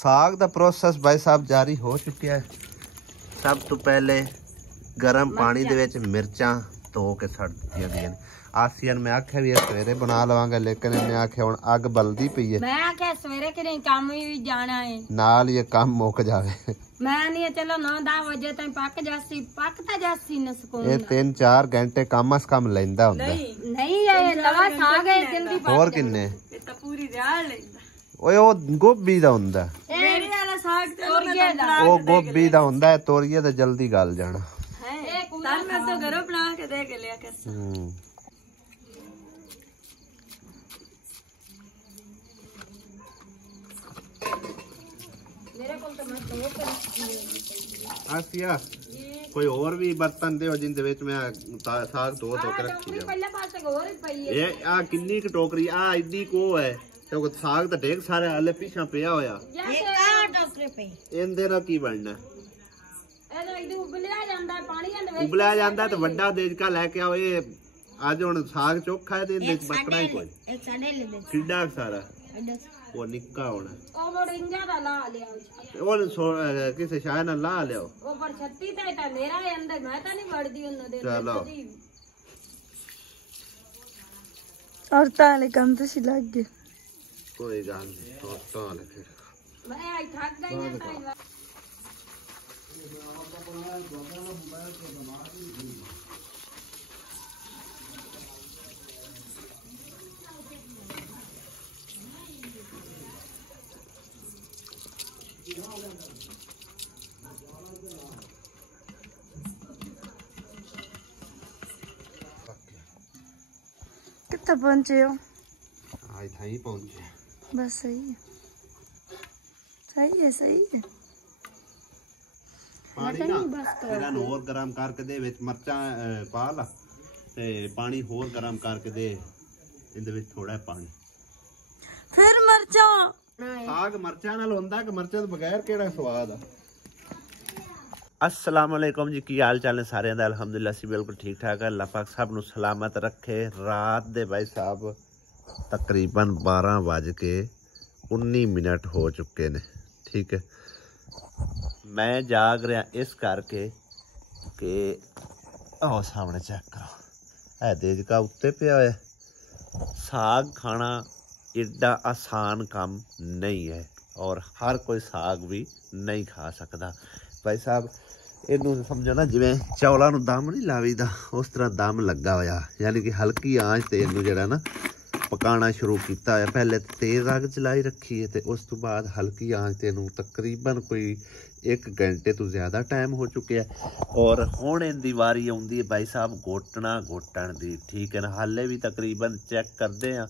साग का प्रोसेस भाई साहब जारी हो चुका है। सब तो पहले गर्म पानी दे विच मिर्चां धो के सड़ दित्तियां गईयां। आसियन मैं आख्या भी सवेरे बना लवांगा, लेकिन इन्हें आख्या हुण अग बलदी पई है। मैं आख्या सवेरे कि नहीं काम भी जाना है, नाल ये काम मुक जावे। मैं नहीं चलो 9-10 बजे तक पकता जासी न सुकून। ये 3-4 घंटे कम अस कम लैंदा हुंदा। नहीं ये लवा साग है जल्दी पक। और किन्ने ये तो पूरी राल लैंदा। ओए ओ गोभी दा हुंदा, मेरी वाला साग तोरिए दा। ओ गोभी दा हुंदा है, तोरिए दा जल्दी गल जाना है। तार मैं तो घरों बना के दे के लिया कर। मेरे को तो मैं धो के रखी आसिया कोई और भी बर्तन दे जिंदे विच मैं साग धो के रखी है। पहले पासे और ही पई है। ये आ किन्नी क टोकरी आ इड्डी को है क्योंकि साग तो ढेर सारे हले पीछा पिया होया। ये का टोकरे पे इंदे ना की बनना ए इदे उबलिया जांदा है, पानी अंदर विच उबलिया जांदा तो बड़ा देजका लेके आओ। ये आज हुन साग चोखा है ते इंदे बकरा ही कोई एक साडे ले दे किड्डा सारा वो निक्का होना ओ बड़िंगा दा ला लिया ओ किसे शायद ना ला लियो ओ पर छत्ती ते मेरा है अंदर मैं तो नहीं बढ़दी उन दे। चलो और ताले कम तो सी लग गए कोई गल नहीं तो ताले फिर मैं आई थक गई ना टाइम। कितना पहुंचे हो? आज था ही पहुंचे बस। सही है सही है सही है। पानी ना तेरा और गरम करके दे विच मरचा पा ला ते पानी होर गरम करके दे इंदे विच थोड़ा पानी फिर मरचा साग मरचा नाल हुंदा कि मरचा तो बगैर केड़ा स्वाद आ। अस्सलाम वालेकुम जी, की हाल चाल है सारे दा? अल्हम्दुलिल्लाह सी बिल्कुल ठीक ठाक है। अल्लाह पाक सब नू सलामत रखे। रात दे भाई साहब तकरीबन 12:19 हो चुके ने। ठीक है, मैं जाग रहा इस करके कि आओ सामने चेक करो है देजका उत्ते पिया है। साग खाना एडा आसान काम नहीं है और हर कोई साग भी नहीं खा सकता भाई साहब। इनू समझो ना जिवें चौलों नू दम नहीं लावीदा उस तरह दम लगा होया, यानी कि हल्की आंच ते इनू जिहड़ा ना पकाना शुरू किया है। पहले तेज अग चलाई रखी है तो उस तो बाद हल्की आंच ते इनू तकरीबन कोई 1 घंटे तो ज़्यादा टाइम हो चुके हैं। और हुण इनदी वारी आउंदी है भाई साहब घोटना घोटण दी। ठीक है ना, हाले भी तकरीबन चेक करते हैं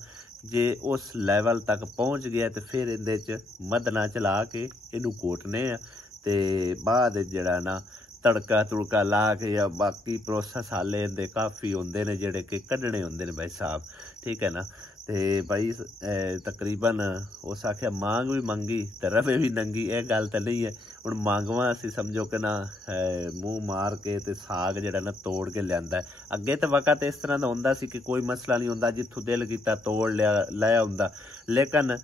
जे उस लैवल तक पहुँच गया तो फिर इहदे च मदना चला के इनू घोटने आ ते बाद जिहड़ा ना तड़का तुड़का ला के या बाकी प्रोसैस हाले इहदे काफ़ी होंदे ने जिहड़े कि कड्ढने होंदे ने भाई साहब। ठीक है ना, ते भाई तकरीबन उस आख्या मांग भी मंगी ते रवे भी नंगी। यह गल तो नहीं है। हुण मांगवा असीं समझो कि ना मूँह मार के ते साग जिहड़ा ना तोड़ के लिआंदा है। अगे तो वक़्त इस तरह का हुंदा सी कि कोई मसला नहीं हुंदा, जित्थों दिल कीता तोड़ लिया लै आउंदा। लेकिन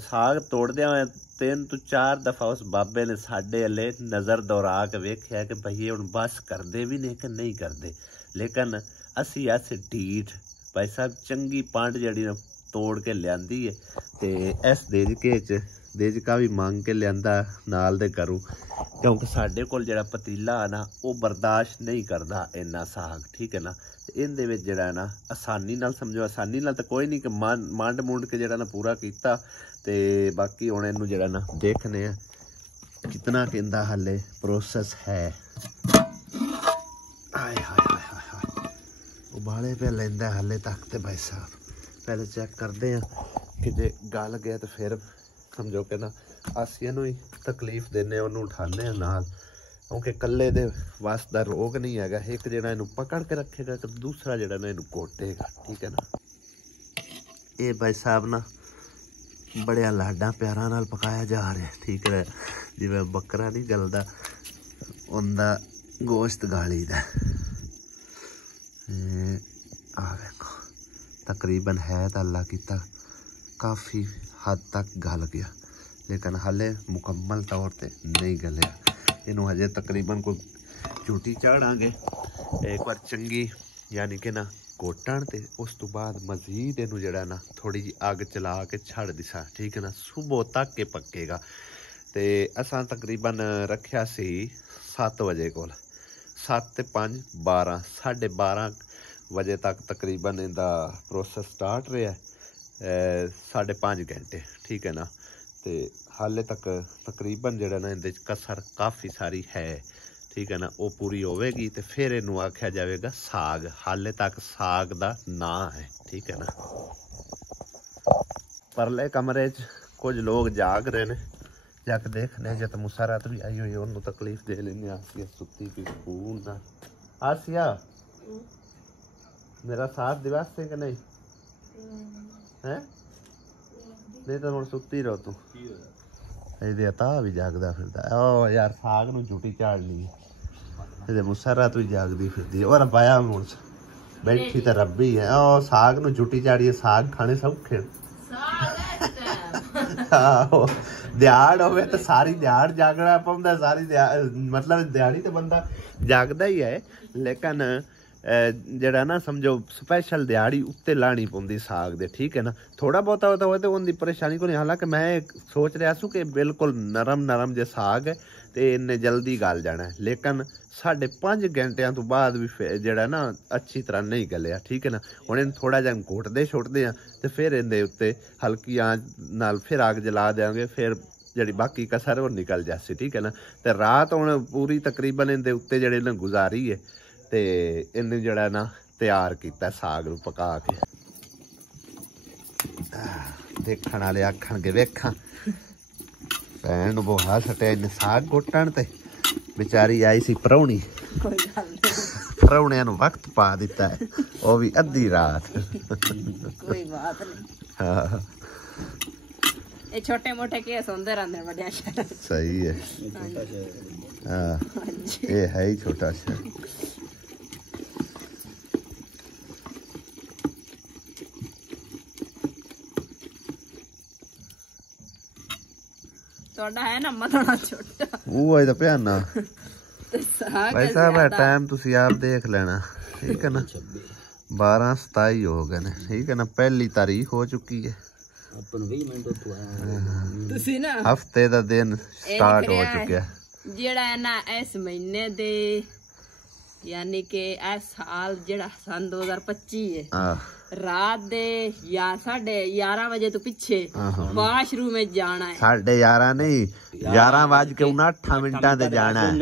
साग तोड़दे होए 3 तो 4 दफ़ा उस बाबे ने साडे अल्ले नज़र दौड़ा के वेख्या कि भाई हुण बस करदे भी ने कि नहीं करदे। लेकिन असीं ऐसे ढीठ भाई साहब चंगी पंड जड़ी तोड़ के लियांदी है ते इस देजके च देजका भी मंग के लियांदा नाल दे घरों, क्योंकि साडे कोल जिहड़ा पतीला है ना वो बर्दाश्त नहीं करदा इन्ना साग। ठीक है ना, इहदे विच जिहड़ा ना आसानी नाल समझो, आसानी नाल तो कोई नहीं कि मंड मुंड के जिहड़ा ना पूरा कीता ते बाकी हुण इहनूं जिहड़ा ना देखने आ कितना कहंदा हाले प्रोसैस है। हाय हाय हाय हाय उबाले पे लेंदा हाले तक ते भाई साहब पहले चेक करते हैं कि जे गल गया तो फिर समझो कि ना असीं इहनूं ही तकलीफ देने उन्होंने उठाने नाल, क्योंकि कल्ले दे वस दा रोग नहीं हैगा। एक जना इनू पकड़ के रखेगा तो दूसरा जड़ा ना इनू कोटेगा। ठीक है ना, ये भाई साहब ना बड़े लाडा प्यारा नाल पकाया जा रहा है। ठीक है, जिवें बकरा नहीं गलदा उनका गोश्त गाली दा। आ देखो तकरीबन है तो अल्लाह कीता काफ़ी हद तक गल गया, लेकिन हाले मुकम्मल तौर पर नहीं गलिया। इनू हजे तकरीबन कोई झूठी चाढ़ांगे एक बार चंगी यानी कि ना घोटण ते उस तो बाद मजीद इनू जड़ा ना थोड़ी जी अग चला के छड़ दिसा, ठीक है ना। सुबह तक के पक्केगा। ते असां तकरीबन रखिया सी 7 बजे कोल, 7 ते 5 12 12:30 बजे तक तकरीबन इनका प्रोसेस स्टार्ट रहा 5.5 घंटे, ठीक है ना। ते हाले तक तकरीबन जड़ा ना इहदे कसर काफ़ी सारी है, ठीक है ना। वो पूरी होवेगी तो फिर इनू आख्या जाएगा साग। हाले तक साग दा ना है, ठीक है ना। परले कमरे च कुछ लोग जाग रहे ने, जाके देखने जब मुसरत भी आई हुई उन्होंने तकलीफ दे लेने। आसिया सुती पी स्कूल ना। आसिया मेरा साथ दिवस से कि नहीं है? नहीं तो हम सुती रहो तू ता भी जागदा फिरदा। ओ यार साग नू झूठी चाड़ ली मुसरत भी जागदी फिरदी और पाया मुड़ बैठी तो रब्बी है। ओ साग नू झूठी चाड़िए, साग खाने सौखे दिहाड़ होवे तो सारी दिहाड़ जागना पौंदा, सारी मतलब दिहाड़ी तो बंदा जागदा ही है, लेकिन जड़ा ना समझो स्पैशल दिहाड़ी उत्ते लानी पौंदी साग दे, ठीक है ना। थोड़ा बहुता होता हो तो उनकी परेशानी को नहीं। हालांकि मैं सोच रहा सू कि बिल्कुल नरम नरम जे साग है तो इन्ने जल्दी गल जाना है, लेकिन 5.5 घंटिया तो बाद भी जड़ा ना अच्छी तरह नहीं गलिया, ठीक है ना। हुण इन थोड़ा जिहा घोटते छुटते हैं तो फिर इहदे उत्ते हल्की आंच नाल फिर अग जला देंगे, फिर जी बाकी कसर वो निकल जासी, ठीक है ना। तो रात हुण पूरी तकरीबन इहदे उत्ते जड़े ने गुजारी है तो इन्हें जड़ा ना तैयार किया साग नूं पका के। देखण वाले आखणगे वेखां भैन नूं बोहा सटिया इन्हें साग घोटण ते बेचारी आई सी परौणी, परौणियां नूं वक्त पा दिता है वो भी अद्धी रात। कोई बात नहीं, हाँ ये छोटे मोटे केस होंदे रहंदे बड़े शहर। सही है, हाँ ये है ही छोटा शहर। छोटा है ना मथड़ा छोटा वो है तो प्याना भाई साहब है टाइम तुसी आप देख लेना, ठीक है ना। 12:27 हो गए ने, ठीक है ना। पहली तारीख हो चुकी है, हफ्ते का दिन स्टार्ट हो चुका है। जेड़ा है ना इस महीने दे यानी कि इस साल जेड़ा सन 2025 है रात दे या 11:30 बजे तो पीछे वाशरूम में जाना है। 11:30 नहीं 11:59 जाना है।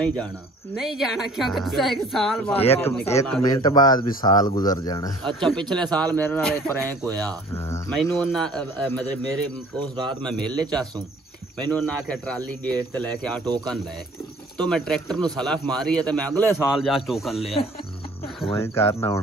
नहीं जाना क्योंकि एक साल बाद एक मिनट बाद भी साल गुजर जाना। अच्छा पिछले साल मेरे नाल एक प्रैंक होया, मैनू मतलब मेरे उस रात मैं मेले च आसूं, मैनू आख्या ट्राली गेट ते लेके आ टोकन ले, तो मैं ट्रैक्टर नू सलाफ मारी है तो मैं अगले साल जा टोकन लिया। वही करना हुण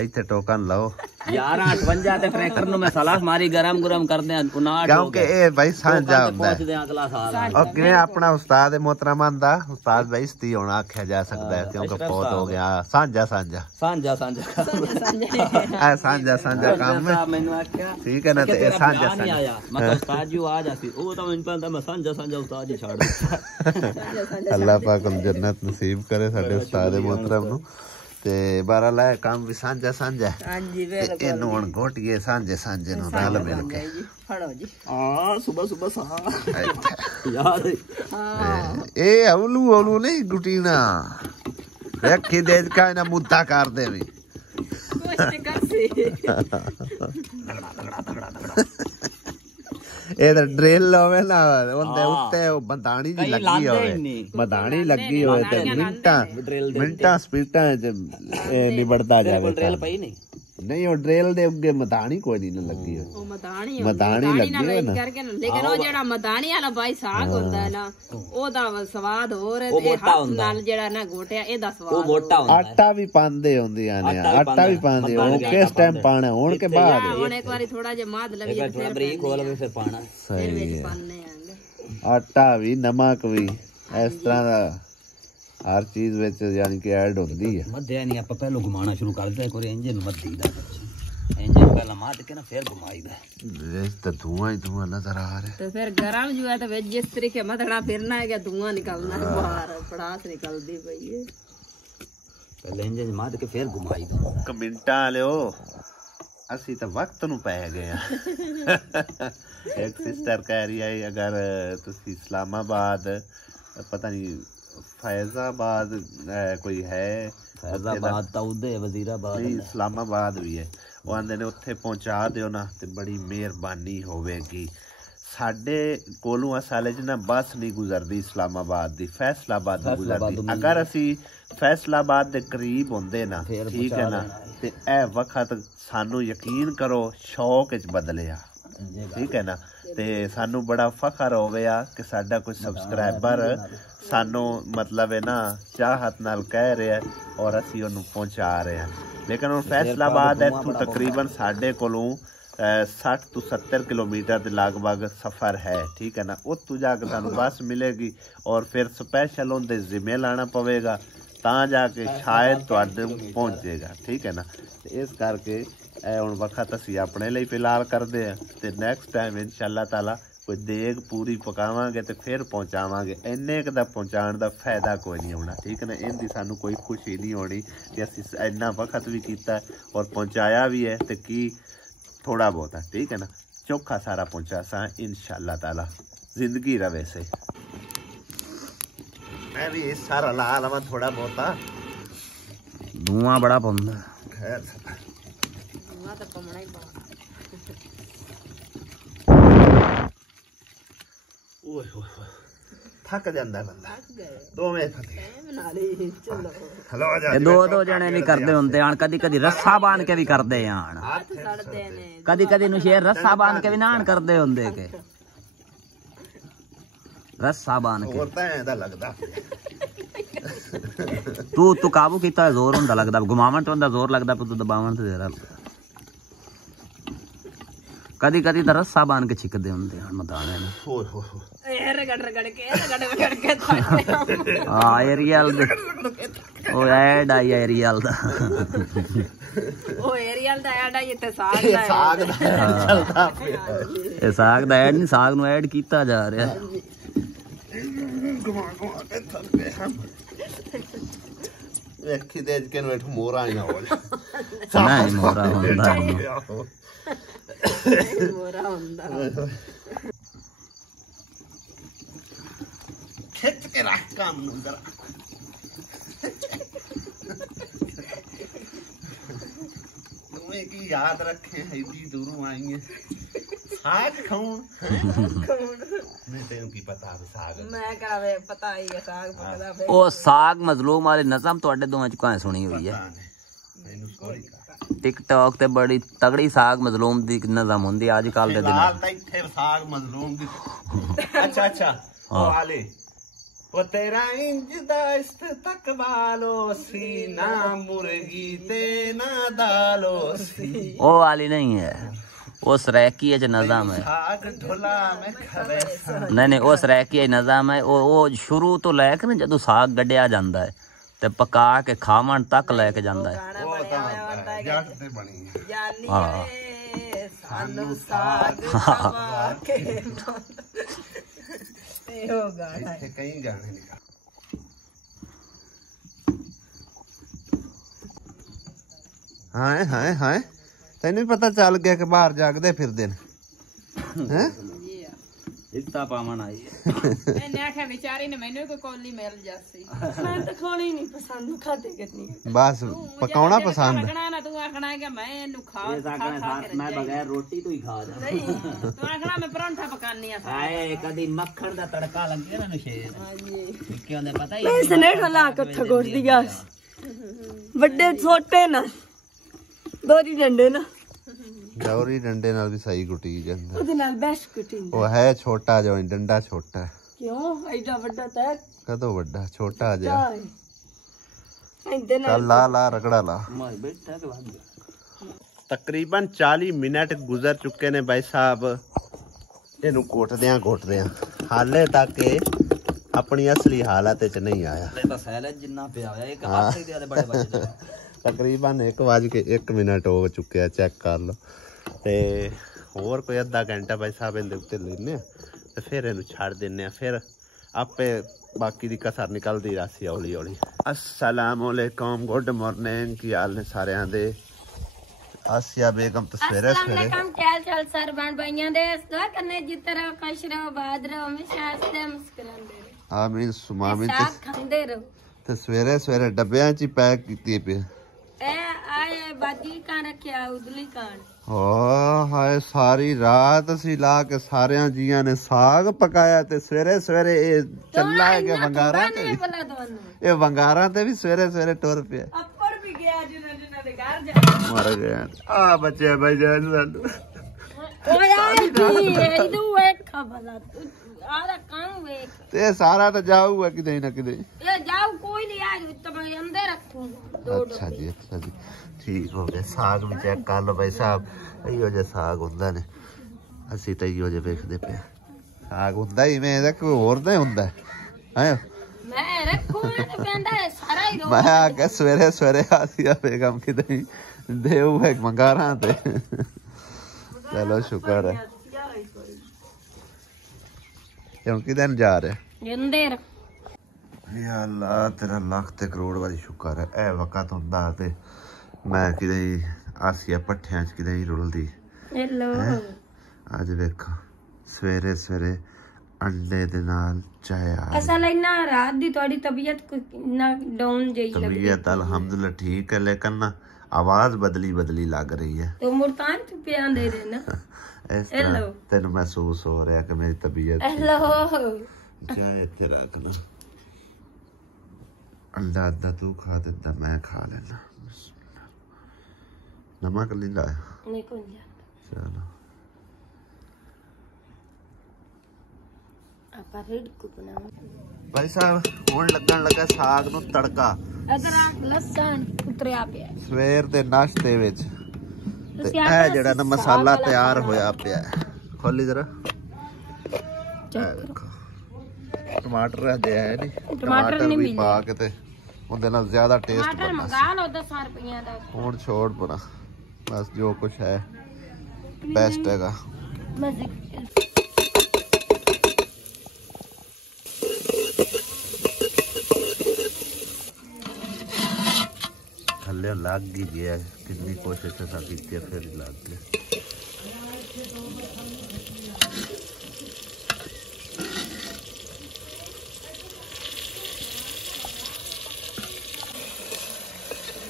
इत्थे टोकन लो 11:58 ते ट्रैक्टर नू मैं सलाफ मारी गरम गरम कर दे 59 क्योंकि ए भाई सांझा हुंदा पहुंच दे अगला साल। और किवें अपना उस्ताद मोहतरम आंदा उस्ताद भाई इस्ती होना आख्या जा सकता है क्योंकि बहुत हो गया सांझा सांझा काम में। मैनू आख्या ठीक है ना ते सांझा नहीं आया मैं उस्ताद जी आ जासी ओ तो मैनू पता मैं सांझा उस्ताद जी छाड़ अल्लाह पाक जन्नत नसीब करे साडे उस्ताद मोहतरम नू। ते बारा लाए काम भी सांझा हां जी बिल्कुल इन्हू हुण घोटिए सांझे नू रल मिल के फड़ो जी। हां सुबह सा यार ए औलू नहीं गुटीना रखी दे का ना मुद्दा कर दे भी कुछ कर सी ए तो ड्रिल होवे ना ओंदे उत्ते बंदाणी जी लगी होवे, बंदाणी लगी होवे ते मिंटा स्पीडां च निबड़दा जावे। ड्रिल पई नहीं ओ ड्रिल दे अगे मदानी कोई नहीं लगी हो, मदानी लगी है ना करके ना। लेकिन ओ जेड़ा मदानी वाला भाई साग होंदा है ना ओदा स्वाद होर है ते हाथ नाल जेड़ा ना घोटिया एदा स्वाद ओ मोटा होंदा है। आटा भी पांदे होंदियां ने, आटा भी पांदे ओ किस टाइम पाना होण के बाद हुण एक बारी थोड़ा जे माद लगी फिर ब्रेक खोल के फिर पाना सही है। पाने आंगे आटा भी नमक भी इस तरह दा हर चीज विच यानी कि ऐड होंदी है। मध्य नहीं आप पहले घुमाना शुरू कर दे कोई इंजन मध्य दा इंजन का ਪਹਿਲਾਂ ਮਾਰ ਕੇ ਨਾ ਫਿਰ ਘੁਮਾਈਦਾ ਇਸ ਤਾਂ ਧੂਆਂ ਹੀ ਧੂਆਂ ਨਜ਼ਰ ਆ ਰਿਹਾ तो फिर गरम जो है तो वे जिस तरीके मथड़ा फिरना है क्या धुआं निकलना है बाहर पड़ास निकलती पई है ਪਹਿਲੇ ਇੰਜਨ ਮਾਰ ਕੇ ਫਿਰ ਘੁਮਾਈਦਾ ਕਮੈਂਟਾਂ ਵਾਲਿਓ ਅਸੀਂ ਤਾਂ ਵਕਤ ਨੂੰ ਪੈ ਗਏ ਆ ਇੱਕ ਸਿਸਟਰ ਕਹਿ ਰਹੀ ਹੈ ਅਗਰ ਤੁਸੀਂ ਇਸਲਾਮਾਬਾਦ ਪਤਾ ਨਹੀਂ ਫੈਜ਼ਾਬਾਦ ਕੋਈ ਹੈ ਫੈਜ਼ਾਬਾਦ ਤਾਂ ਉਹਦੇ ਵਜ਼ੀਰਾਬਾਦ ਨਹੀਂ ਇਸਲਾਮਾਬਾਦ ਵੀ ਹੈ ਉਹ ਆਂਦੇ ਨੇ ਉੱਥੇ ਪਹੁੰਚਾ ਦਿਓ ਨਾ ਤੇ ਬੜੀ ਮਿਹਰਬਾਨੀ ਹੋਵੇਗੀ ਸਾਡੇ ਕੋਲੋਂ ਅਸਲ 'ਚ ਨਾ ਬੱਸ ਨਹੀਂ ਗੁਜ਼ਰਦੀ ਇਸਲਾਮਾਬਾਦ ਦੀ ਫੈਸਲਾਬਾਦ ਨੂੰ ਗੁਜ਼ਰਦੀ ਅਗਰ ਅਸੀਂ ਫੈਸਲਾਬਾਦ ਦੇ ਕਰੀਬ ਹੁੰਦੇ ਨਾ ਠੀਕ ਹੈ ਨਾ ਤੇ ਇਹ ਵਕਤ ਸਾਨੂੰ ਯਕੀਨ ਕਰੋ ਸ਼ੌਕ 'ਚ ਬਦਲਿਆ ਠੀਕ ਹੈ ਨਾ ਤੇ ਸਾਨੂੰ ਬੜਾ ਫਖਰ ਹੋ ਗਿਆ ਕਿ ਸਾਡਾ ਕੋਈ ਸਬਸਕ੍ਰਾਈਬਰ ਸਾਨੂੰ ਮਤਲਬ ਹੈ ਨਾ ਚਾਹਤ ਨਾਲ ਕਹਿ ਰਿਹਾ ਔਰ ਅਸੀਂ ਉਹਨੂੰ ਪਹੁੰਚਾ ਰਹੇ ਹਾਂ ਲੇਕਿਨ ਹੁਣ ਫੈਸਲਾਬਾਦ ਇੱਥੋਂ ਤਕਰੀਬਨ ਸਾਡੇ ਕੋਲੋਂ 60 ਤੋਂ 70 ਕਿਲੋਮੀਟਰ ਦੇ ਲਗਭਗ ਸਫ਼ਰ ਹੈ ਠੀਕ ਹੈ ਨਾ ਉੱਥੋਂ ਜਾ ਕੇ ਸਾਨੂੰ ਬੱਸ ਮਿਲੇਗੀ ਔਰ ਫਿਰ ਸਪੈਸ਼ਲ ਉਹਦੇ ਜ਼ਿੰਮੇ ਲਾਣਾ ਪਵੇਗਾ ਤਾਂ ਜਾ ਕੇ ਸ਼ਾਇਦ ਤੁਹਾਡੇ ਪਹੁੰਚੇਗਾ ਠੀਕ ਹੈ ਨਾ ਤੇ ਇਸ ਕਰਕੇ ਇਹ ਹੁਣ ਵਕਤ ਅਸੀਂ ਆਪਣੇ ਲਈ ਫਿਲਹਾਲ ਕਰਦੇ ਆ ਤੇ ਨੈਕਸਟ ਟਾਈਮ ਇਨਸ਼ਾਅੱਲਾ ਤਾਲਾ ਕੋਈ ਦੇਗ ਪੂਰੀ ਪਕਾਵਾਂਗੇ ਤੇ ਫਿਰ ਪਹੁੰਚਾਵਾਂਗੇ ਇੰਨੇ ਕੁ ਦਾ ਪਹੁੰਚਾਉਣ ਦਾ ਫਾਇਦਾ ਕੋਈ ਨਹੀਂ ਹੋਣਾ ਠੀਕ ਹੈ ਨਾ ਇਹਦੀ ਸਾਨੂੰ ਕੋਈ ਖੁਸ਼ੀ ਨਹੀਂ ਹੋਣੀ ਕਿ ਅਸੀਂ ਇੰਨਾ ਵਕਤ ਵੀ ਕੀਤਾ ਔਰ ਪਹੁੰਚਾਇਆ ਵੀ ਹੈ ਤੇ ਕੀ थोड़ा बहुत है ठीक है ना चोखा सारा पहुंचा सा इंशाअल्लाह ताला जिंदगी रवे से मैं भी सारा ला लवा थोड़ा बहुत धुआं बड़ा पौंदा खैर धुआं तो पमना ही पा ओए होए थक ਜਾਂਦਾ ਬੰਦਾ ਦੋਵੇਂ ਥੱਕੇ चलो ਹਲੋ ਆ ਜਾ ਇਹ ਦੋ ਜਣੇ ਨਹੀਂ ਕਰਦੇ ਹੁੰਦੇ ਆਣ ਕਦੀ ਕਦੀ ਰੱਸਾ ਬਾਂਧ ਕੇ ਵੀ ਕਰਦੇ ਆਣ हाथ सड़ते ने ਕਦੀ ਕਦੀ ਨੂੰ ਸ਼ੇਰ ਰੱਸਾ ਬਾਂਧ ਕੇ ਵੀ ਨਾ ਆਣ ਕਰਦੇ ਹੁੰਦੇ ਕਿ ਰੱਸਾ ਬਾਂਧ ਕੇ ਹੋਰ ਤਾਂ ਇਹਦਾ ਲੱਗਦਾ ਤੂੰ ਕਾਬੂ ਕੀਤਾ ਜ਼ੋਰ ਹੁੰਦਾ ਲੱਗਦਾ ਘੁਮਾਵਣ ਤੋਂ ਜ਼ੋਰ ਲੱਗਦਾ ਪਰ ਤੂੰ ਦਬਾਵਣ ਤੇ ਜ਼ਰਾ ਕਦੀ ਕਦੀ ਤਾਂ ਰੱਸਾ ਬਾਂਧ ਕੇ ਛਿੱਕਦੇ ਹੁੰਦੇ ਹਨ ਮਦਾਨੇ ਨੂੰ ਹੋਏ ਹੋਏ रगड़ के ਹਾਂ ਏਰੀਅਲ ਦੇ ਉਹ ਐਡ ਆਈ ਏਰੀਅਲ ਦਾ ਉਹ ਏਰੀਅਲ ਦਾ ਐਡ ਆਈ ਤੇ ਸਾਗ ਦਾ ਚੱਲਦਾ ਪਿਆ ਇਹ ਸਾਗ ਦਾ ਐਡ ਨਹੀਂ ਸਾਗ ਨੂੰ ਐਡ ਕੀਤਾ ਜਾ ਰਿਹਾ ਘੁਮਾ ਕੇ ਥੱਕ ਗਏ ਹਮ ਵੇਖੀ ਦੇ ਕੇ ਨੂੰ ਇਠ ਮੋਰਾ ਹੀ ਨਾ ਹੋ ਜਾ ਨਹੀਂ ਮੋਰਾ ਹੁੰਦਾ ਨਹੀਂ ਮੋਰਾ ਹੁੰਦਾ खिंच के रख काम नू जरा तुम्हें की याद रखे इतनी दूरों आई है साग खाऊं मैं तेन की पता साग मैं कहा पता ही है साग पकदा फिर ਉਹ ਸਾਗ ਮਜ਼ਲੂਮ ਵਾਲੇ ਨਜ਼ਮ ਤੁਹਾਡੇ ਦੋਵਾਂ ਚ ਕੋਈ ਸੁਣੀ ਹੋਈ ਹੈ मैनू सॉरी ਟਿਕਟੌਕ ਤੇ ਬੜੀ ਤਗੜੀ ਸਾਗ ਮਜ਼ਲੂਮ ਦੀ ਨਜ਼ਮ ਹੁੰਦੀ ਅੱਜ ਕੱਲ ਦੇ ਦਿਨਾਂ लाल ता इथे साग मजलूम दी अच्छा अच्छा ओ आले वो तेरा इंज दा इस्तकबालो सी ना मुर्गी ते ना दालो सी ਉਹ ਵਾਲੀ ਨਹੀਂ ਹੈ ਉਹ ਸਰੈਕੀ ਚ ਨਜ਼ਮ ਹੈ साग ढोला में खवे ਨਹੀਂ ਉਹ ਸਰੈਕੀ ਨਜ਼ਮ ਹੈ ਉਹ ਸ਼ੁਰੂ ਤੋਂ ਲੈ ਕੇ ਨਾ ਜਦੋਂ ਸਾਗ ਗੱਡਿਆ ਜਾਂਦਾ ਹੈ ਤੇ ਪਕਾ ਕੇ ਖਾਵਣ ਤੱਕ ਲੈ ਕੇ ਜਾਂਦਾ ਹੈ वो ता जट ते बनी है ਜਾਨੀ ਹਾਂ ਏ ਸਾਨੂੰ ਸਾਗ ਖਵਾ ਕੇ ਇਹੋ ਗਾਣਾ इथे कई गाने निकल हाय हाय हाय ਤੈਨੂੰ ਵੀ ਪਤਾ ਚੱਲ ਗਿਆ ਕਿ ਬਾਹਰ ਜਾਗਦੇ ਫਿਰਦੇ ਨੇ ਹੈ ਜੀ ਇੱਤਾ ਪਾਵਣ ਆਈ ਇਹਨੇ ਆਖਿਆ ਵਿਚਾਰੀ ਨੇ ਮੈਨੂੰ ਕੋਈ ਕੋਲੀ ਮਿਲ ਜਾਸੀ ਮੈਂ ਤਾਂ ਖਾਣੀ ਨਹੀਂ ਪਸੰਦ ਖਾਤੇ ਕਿਤਨੀ ਬਸ ਪਕਾਉਣਾ ਪਸੰਦ ਆਖਣਾ ਨਾ ਤੂੰ ਆਖਣਾ ਕਿ ਮੈਂ ਇਹਨੂੰ ਖਾ ਕੇ ਮੈਂ ਬਗੈਰ ਰੋਟੀ ਤੋਂ ਹੀ ਖਾ ਜਾ ਨਹੀਂ ਤੂੰ ਆਖਣਾ ਮੈਂ ਪਰੌਂਠਾ ਪਕਾਨੀ ਆ ਹਾਏ ਕਦੀ ਮੱਖਣ ਦਾ ਤੜਕਾ ਲੱਗੇ ਨਾ ਸ਼ੇਰ ਹਾਂਜੀ ਨਿੱਕੇ ਹੁੰਦੇ ਪਤਾ ਹੀ ਇਸ ਨੇ ਠਲਾ ਕੱਥਾ ਗੋੜਦੀ ਆ ਵੱਡੇ ਛੋਟੇ ਨਾ ਦੋਰੀ ਡੰਡੇ ਨਾ ਗੌਰੀ ਡੰਡੇ ਨਾਲ ਵੀ ਸਹੀ ਕੁੱਟੀ ਜਾਂਦਾ ਉਹਦੇ ਨਾਲ ਬੈਸ਼ ਕੁੱਟੀ ਉਹ ਹੈ ਛੋਟਾ ਜਿਹਾ ਡੰਡਾ ਛੋਟਾ ਕਿਉਂ ਐਡਾ ਵੱਡਾ ਤਾਂ ਕਦੋਂ ਵੱਡਾ ਛੋਟਾ ਜਿਹਾ ਇਹਦੇ ਨਾਲ ਚੱਲ ਲਾ ਲਾ ਰਗੜਾ ਲਾ ਮੈਂ ਬੈਠਾ ਤੇ ਵੱਧ ਗਿਆ ਤਕਰੀਬਨ 40 ਮਿੰਟ ਗੁਜ਼ਰ ਚੁੱਕੇ ਨੇ ਭਾਈ ਸਾਹਿਬ ਇਹਨੂੰ ਘੋਟਦਿਆਂ ਹਾਲੇ ਤੱਕ ਇਹ ਆਪਣੀ ਅਸਲੀ ਹਾਲਤ ਚ ਨਹੀਂ ਆਇਆ ਇਹ ਤਾਂ ਸੈਲਜ ਜਿੰਨਾ ਪਿਆ ਹੋਇਆ ਇੱਕ ਹੱਥ ਹੀ ਦੇ ਬੜੇ ਬੱਚੇ ਤਕਰੀਬਨ 1:01 ਹੋ ਚੁੱਕਿਆ ਚੈੱਕ ਕਰ ਲਓ ਤੇ ਹੋਰ ਕੋਈ ਅੱਧਾ ਘੰਟਾ ਭਾਈ ਸਾਹਿਬ ਇਹਦੇ ਉੱਤੇ ਲੈਨੇ ਤੇ ਫਿਰ ਇਹਨੂੰ ਛੱਡ ਦਿੰਨੇ ਆ, ਫਿਰ ਆਪੇ ਬਾਕੀ ਦੀ ਕਸਰ ਨਿਕਲਦੀ ਰਾਸੀ ਹੌਲੀ ਹੌਲੀ। अस्सलाम वालेकुम, गुड मॉर्निंग, की हाल ने सारिਆਂ ਦੇ। आसिया बेगम तो सवेरे सवेरे क्या चल सर बन भाइयां दे दुआ करने जिस तरह खुश रहो आबाद रहो हमेशा हंसते मुस्कुराते रहो। आमीन सुमामीन। साग खांदे रहो ਤੇ ਸਵੇਰੇ ਸਵੇਰੇ ਡੱਬਿਆਂ 'ਚ ਹੀ ਪੈਕ ਕੀਤੀ ਪਈ। ए आए बाजी का रखिया उदली कान ਓ ਹਾਏ ਸਾਰੀ ਰਾਤ ਅਸੀਂ ਲਾ ਕੇ ਸਾਰਿਆਂ ਜੀਆਂ ਨੇ ਸਾਗ ਪਕਾਇਆ ਤੇ ਸਵੇਰੇ ਸਵੇਰੇ ਇਹ ਚੱਲਾ ਹੈ ਕਿ ਵੰਗਾਰਾਂ ਤੇ ਇਹ ਵੰਗਾਰਾਂ ਤੇ ਵੀ ਸਵੇਰੇ ਸਵੇਰੇ ਟੁਰ ਪਿਆ। अप्पर भी गया जिन्होंने दे घर जा ਮਰ ਗਿਆ ਆ ਬੱਚੇ ਬਈ ਜਾਨ ਸਾਨੂੰ। ओया की इदू एक खबला आरा काम वे ਤੇ ਸਾਰਾ ਤਾਂ ਜਾਊਗਾ ਕਿਤੇ ਨਾ ਕਿਤੇ। ये जाओ कोई नहीं आज तब अंदर रखूंगा। ਅੱਛਾ ਜੀ ਅੱਛਾ ਜੀ ਠੀਕ ਹੋ ਗਿਆ। ਸਾਗ ਵੀ ਚੈੱਕ ਕਰ ਲਓ ਭਾਈ ਸਾਹਿਬ, ਇਹੋ ਜਿਹਾ ਸਾਗ ਹੁੰਦਾ ਨੇ, ਅਸੀਂ ਤਾਂ ਇਹੋ ਜਿਹਾ ਵੇਖਦੇ ਪਏ। ਸਾਗ ਹੁੰਦਾ ਹੀ ਮੈਂ ਕੋਈ ਹੋਰ ਨਹੀਂ ਹੁੰਦਾ ਹੈ। मैं रखूंगा तो कहंदा है सारा ही ਮੈਂ ਆ ਕੇ ਸਵੇਰੇ ਸਵੇਰੇ ਆਸੀਆ ਬੇਗਮ ਕਿਤੇ ਦੇਉ ਹੈ ਮੰਗਾਰਾਂ ਤੇ। ਚਲੋ ਸ਼ੁਕਰ ਹੈ। ਹੁਣ ਕਿਧਰ ਜਾ ਰਿਹਾ? अंदर ਯਾ ਅੱਲਾ ਤੇਰਾ ਲੱਖ ਤੇ ਕਰੋੜ ਵਾਲੀ ਸ਼ੁਕਰ ਹੈ। ਇਹ ਵਕਤ ਹੁੰਦਾ ਤੇ ਮੈਂ ਕਿਤੇ ਆਸੀਆ ਪੱਠਿਆਂ 'ਚ ਕਿਤੇ ਹੀ ਰੁਲਦੀ। हेलो ਅੱਜ ਵੇਖੋ ਸਵੇਰੇ ਸਵੇਰੇ ਅੰਡੇ ਦੇ ਨਾਲ ਚਾਹ ਆ। असल इना रात दी थोड़ी तबीयत ना डाउन जई लग रही तबीयत अल्हम्दुलिल्लाह ठीक है, लेकिन ना आवाज बदली बदली लग रही है। तो मुल्तान तो पे आंदे रहे ना। इस तरह तेन महसूस हो रहा है कि मेरी तबीयत हेलो चाहे इत्थे रखना। अंडा अद्धा तू खा दे अद्धा मैं खा लेना। नमक नहीं लाया? नहीं कौन जाता चलो आपा रेड को बनाओ। भाई साहब हुण लगन लगा साग नूं तड़का। अदरक लहसुन उतरिया पिया ਸਵੇਰ ਦੇ ਨਾਸ਼ਤੇ ਵਿੱਚ ਤੇ ਇਹ ਜਿਹੜਾ ਨਾ ਮਸਾਲਾ ਤਿਆਰ ਹੋਇਆ ਪਿਆ ਹੈ। ਖੋਲੀ ਜਰਾ ਟਮਾਟਰ ਦੇ ਹੈ ਨਹੀਂ, ਟਮਾਟਰ ਨਹੀਂ ਵੀ ਪਾ ਕੇ ਤੇ ਉਹਦੇ ਨਾਲ ਜ਼ਿਆਦਾ ਟੇਸਟ टमाटर ਬਣਦਾ। मंगा लो 10 रुपया दा। ਹੁਣ ਛੋੜ ਪੜਾ ਬਸ ਜੋ ਕੁਛ ਹੈ ਬੈਸਟ ਹੈਗਾ। मजे ਥੱਲੇ ਲੱਗ ਹੀ ਗਿਆ, ਕਿੰਨੀ ਕੋਸ਼ਿਸ਼ ਤਾਂ ਕੀਤੀ ਫਿਰ ਹੀ ਲੱਗ ਗਿਆ।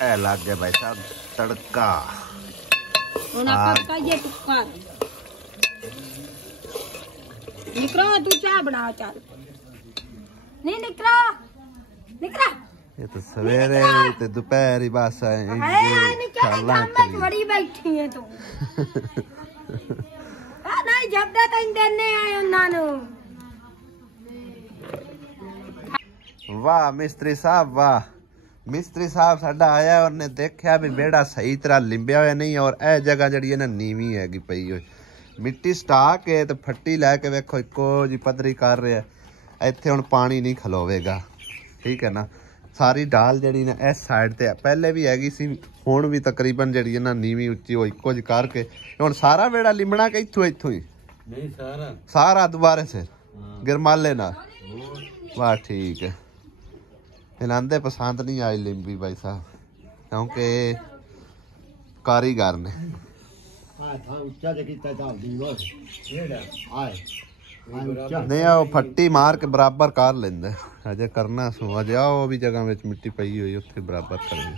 ਇਹ ਲੱਗ ਗਿਆ ਭਾਈ ਸਾਹਿਬ ਤੜਕਾ। ਹੁਣ ਆਪਾਂ ਕਾਈਏ ਟੁੱਕਾ निकरा तू चाय बना चल नहीं निकरा निकरा ये तो सवेरे ते दोपहर ही बस है इंशाल्लाह बड़ी बैठी है तू आ नहीं जब दा तैन देने आए उन्हां नु। वाह मिस्त्री साहब वाह, मिस्त्री साहब साडा आया और ने देखा भी बेड़ा सही तरह लिंबिया होया नहीं और ए जगह जड़ी है ना नीवी हैगी पई होई मिट्टी सटा के ते फट्टी लैके वेखो इको जी पद्धरी कर रहा है। इत्थे हुण पानी नहीं खलोवेगा ठीक है ना। सारी डाल जड़ी ना इस साइड ते पहले भी हैगी सी, हुण भी तकरीबन जड़ी ना नीवी उच्ची हो इको जी करके हुण सारा बेड़ा लिमना के इत्थों इत्थों ही नहीं सारा दोबारे से गिरमाले ना। वाह ठीक है। हिलांदे पसंद नहीं आई लिंबी भाई साहब क्योंकि कारीगर ने नहीं वो फट्टी मार के बराबर कर लेंदे। अजे करना सो अजे आओ भी जगह में मिट्टी पई हुई उत्थे बराबर करेंगे।